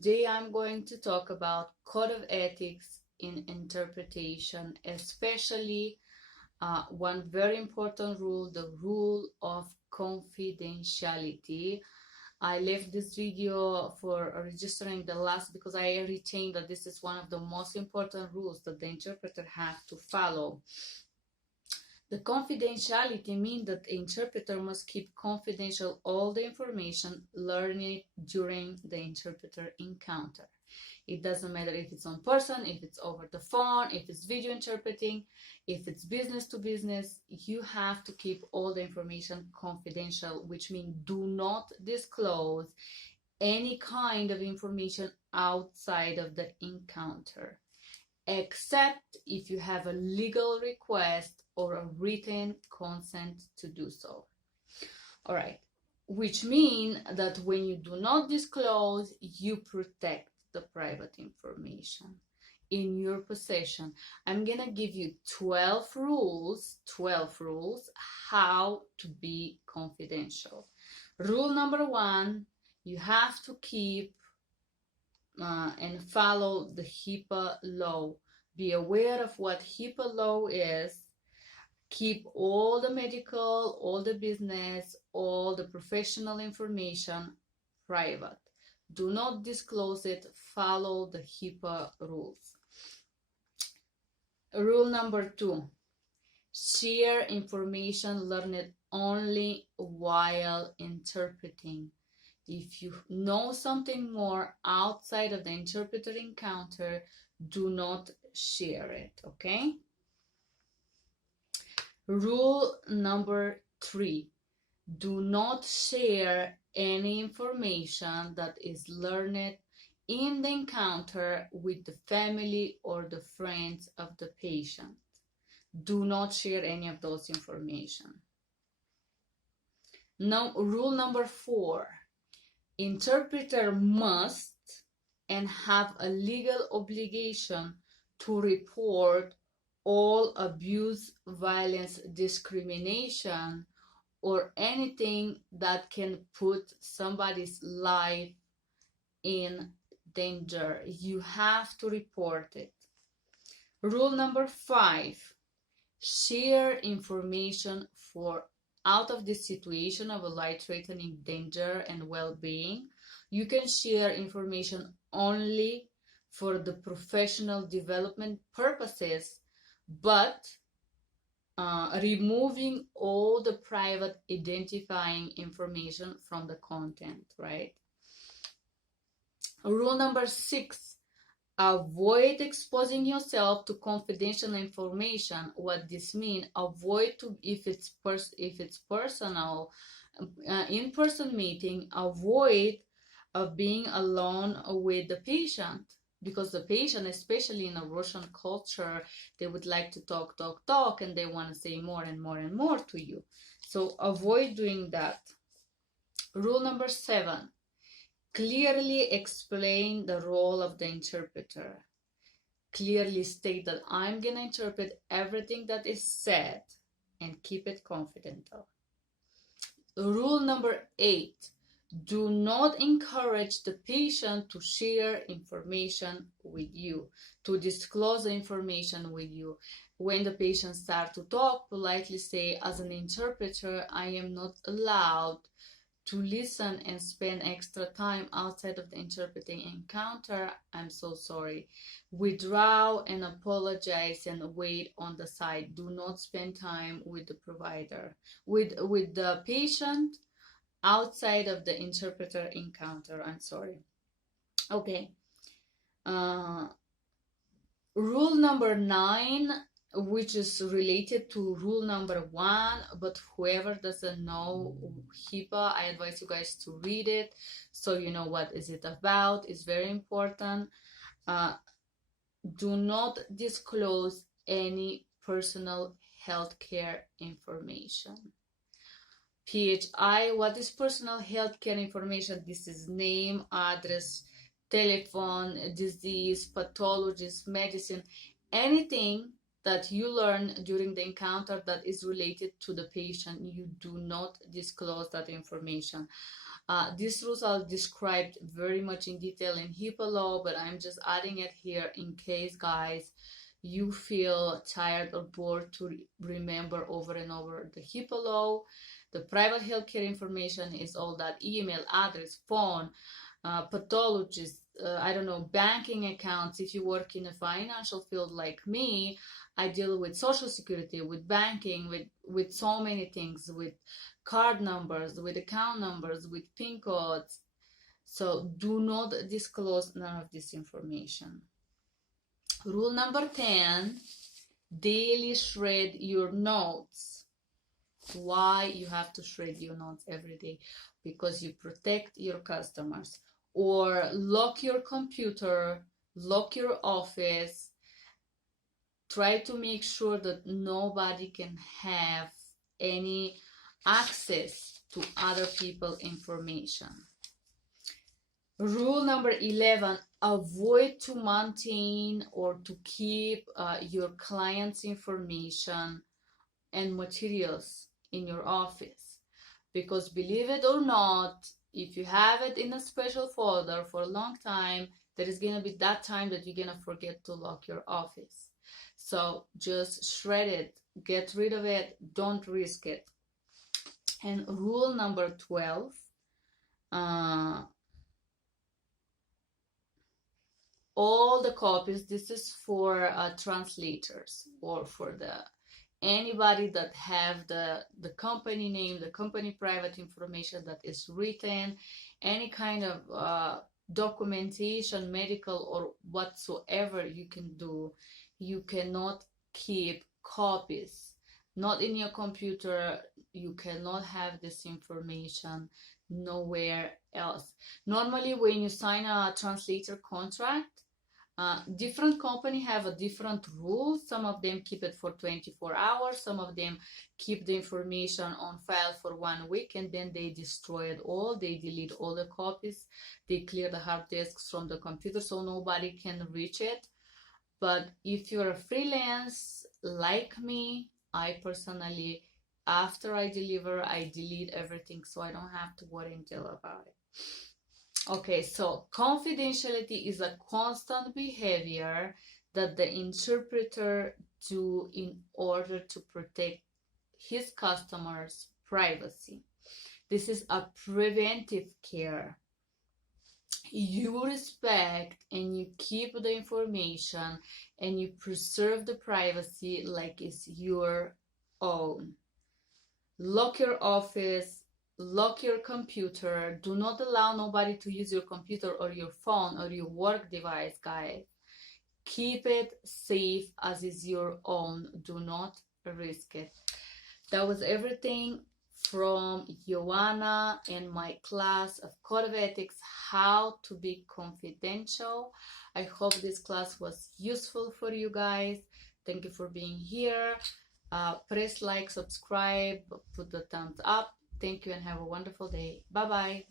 Today I'm going to talk about code of ethics in interpretation, especially one very important rule, the rule of confidentiality. I left this video for registering the last because I retained that this is one of the most important rules that the interpreter has to follow. The confidentiality means that the interpreter must keep confidential all the information learned during the interpreter encounter. It doesn't matter if it's on person, if it's over the phone, if it's video interpreting, if it's business to business, you have to keep all the information confidential, which means do not disclose any kind of information outside of the encounter, except if you have a legal request or a written consent to do so. All right, which means that when you do not disclose, you protect the private information in your possession. I'm gonna give you 12 rules how to be confidential. Rule number 1, you have to keep and follow the HIPAA law. Be aware of what HIPAA law is. Keep all the medical, all the business, all the professional information private. Do not disclose it. Follow the HIPAA rules. Rule number 2, share information learned only while interpreting. If you know something more outside of the interpreter encounter, do not share it, okay? Rule number 3, do not share any information that is learned in the encounter with the family or the friends of the patient. Do not share any of those information. Now, rule number 4, interpreter must and have a legal obligation to report all abuse, violence, discrimination, or anything that can put somebody's life in danger. You have to report it. Rule number 5, share information for out of the situation of a life-threatening danger and well-being. You can share information only for the professional development purposes, but removing all the private identifying information from the content, right? Rule number 6, avoid exposing yourself to confidential information. What this means, avoid to, if it's personal, in-person meeting, avoid of being alone with the patient, because the patient, especially in a Russian culture, they would like to talk, and they want to say more and more and more to you. So avoid doing that. Rule number 7, clearly explain the role of the interpreter. Clearly state that I'm going to interpret everything that is said and keep it confidential. Rule number 8, do not encourage the patient to share information with you, to disclose the information with you. When the patient starts to talk, politely say, as an interpreter, I am not allowed to listen and spend extra time outside of the interpreting encounter. I'm so sorry. Withdraw and apologize and wait on the side. Do not spend time with the provider, with the patient outside of the interpreter encounter. I'm sorry. Okay. Rule number 9, which is related to rule number 1, but whoever doesn't know HIPAA, I advise you guys to read it so you know what is it about. It's very important. Do not disclose any personal healthcare information. PHI, what is personal healthcare information? This is name, address, telephone, disease, pathologies, medicine, anything that you learn during the encounter that is related to the patient. You do not disclose that information. These rules are described very much in detail in HIPAA law, but I'm just adding it here in case, guys, you feel tired or bored to remember over and over the HIPAA law. The private healthcare information is all that: email, address, phone, pathologist, I don't know, banking accounts. If you work in a financial field like me, I deal with social security, with banking, with so many things, with card numbers, with account numbers, with PIN codes. So do not disclose none of this information. Rule number 10, daily shred your notes. Why you have to shred your notes every day? Because you protect your customers. Or lock your computer, lock your office. Try to make sure that nobody can have any access to other people's information. Rule number 11, avoid to maintain or to keep your client's information and materials in your office. Because believe it or not, if you have it in a special folder for a long time, there is going to be that time that you're going to forget to lock your office. So just shred it, get rid of it, don't risk it. And rule number 12, all the copies, this is for translators or for anybody that have the company name, the company private information that is written, any kind of documentation, medical or whatsoever you can do. You cannot keep copies, not in your computer. You cannot have this information nowhere else. Normally when you sign a translator contract, different company have a different rules. Some of them keep it for 24 hours. Some of them keep the information on file for 1 week and then they destroy it all. They delete all the copies. They clear the hard disks from the computer so nobody can reach it. But if you're a freelance like me, I personally, after I deliver, I delete everything so I don't have to worry until about it. Okay, so confidentiality is a constant behavior that the interpreter do in order to protect his customers' privacy. This is a preventive care. You respect and you keep the information and you preserve the privacy like it's your own. Lock your office, lock your computer. Do not allow nobody to use your computer or your phone or your work device, guys. Keep it safe as is your own. Do not risk it. That was everything from Joanna and my class of Code of Ethics, how to be confidential. I hope this class was useful for you guys. Thank you for being here. Press like, subscribe, put the thumbs up. Thank you and have a wonderful day. Bye-bye.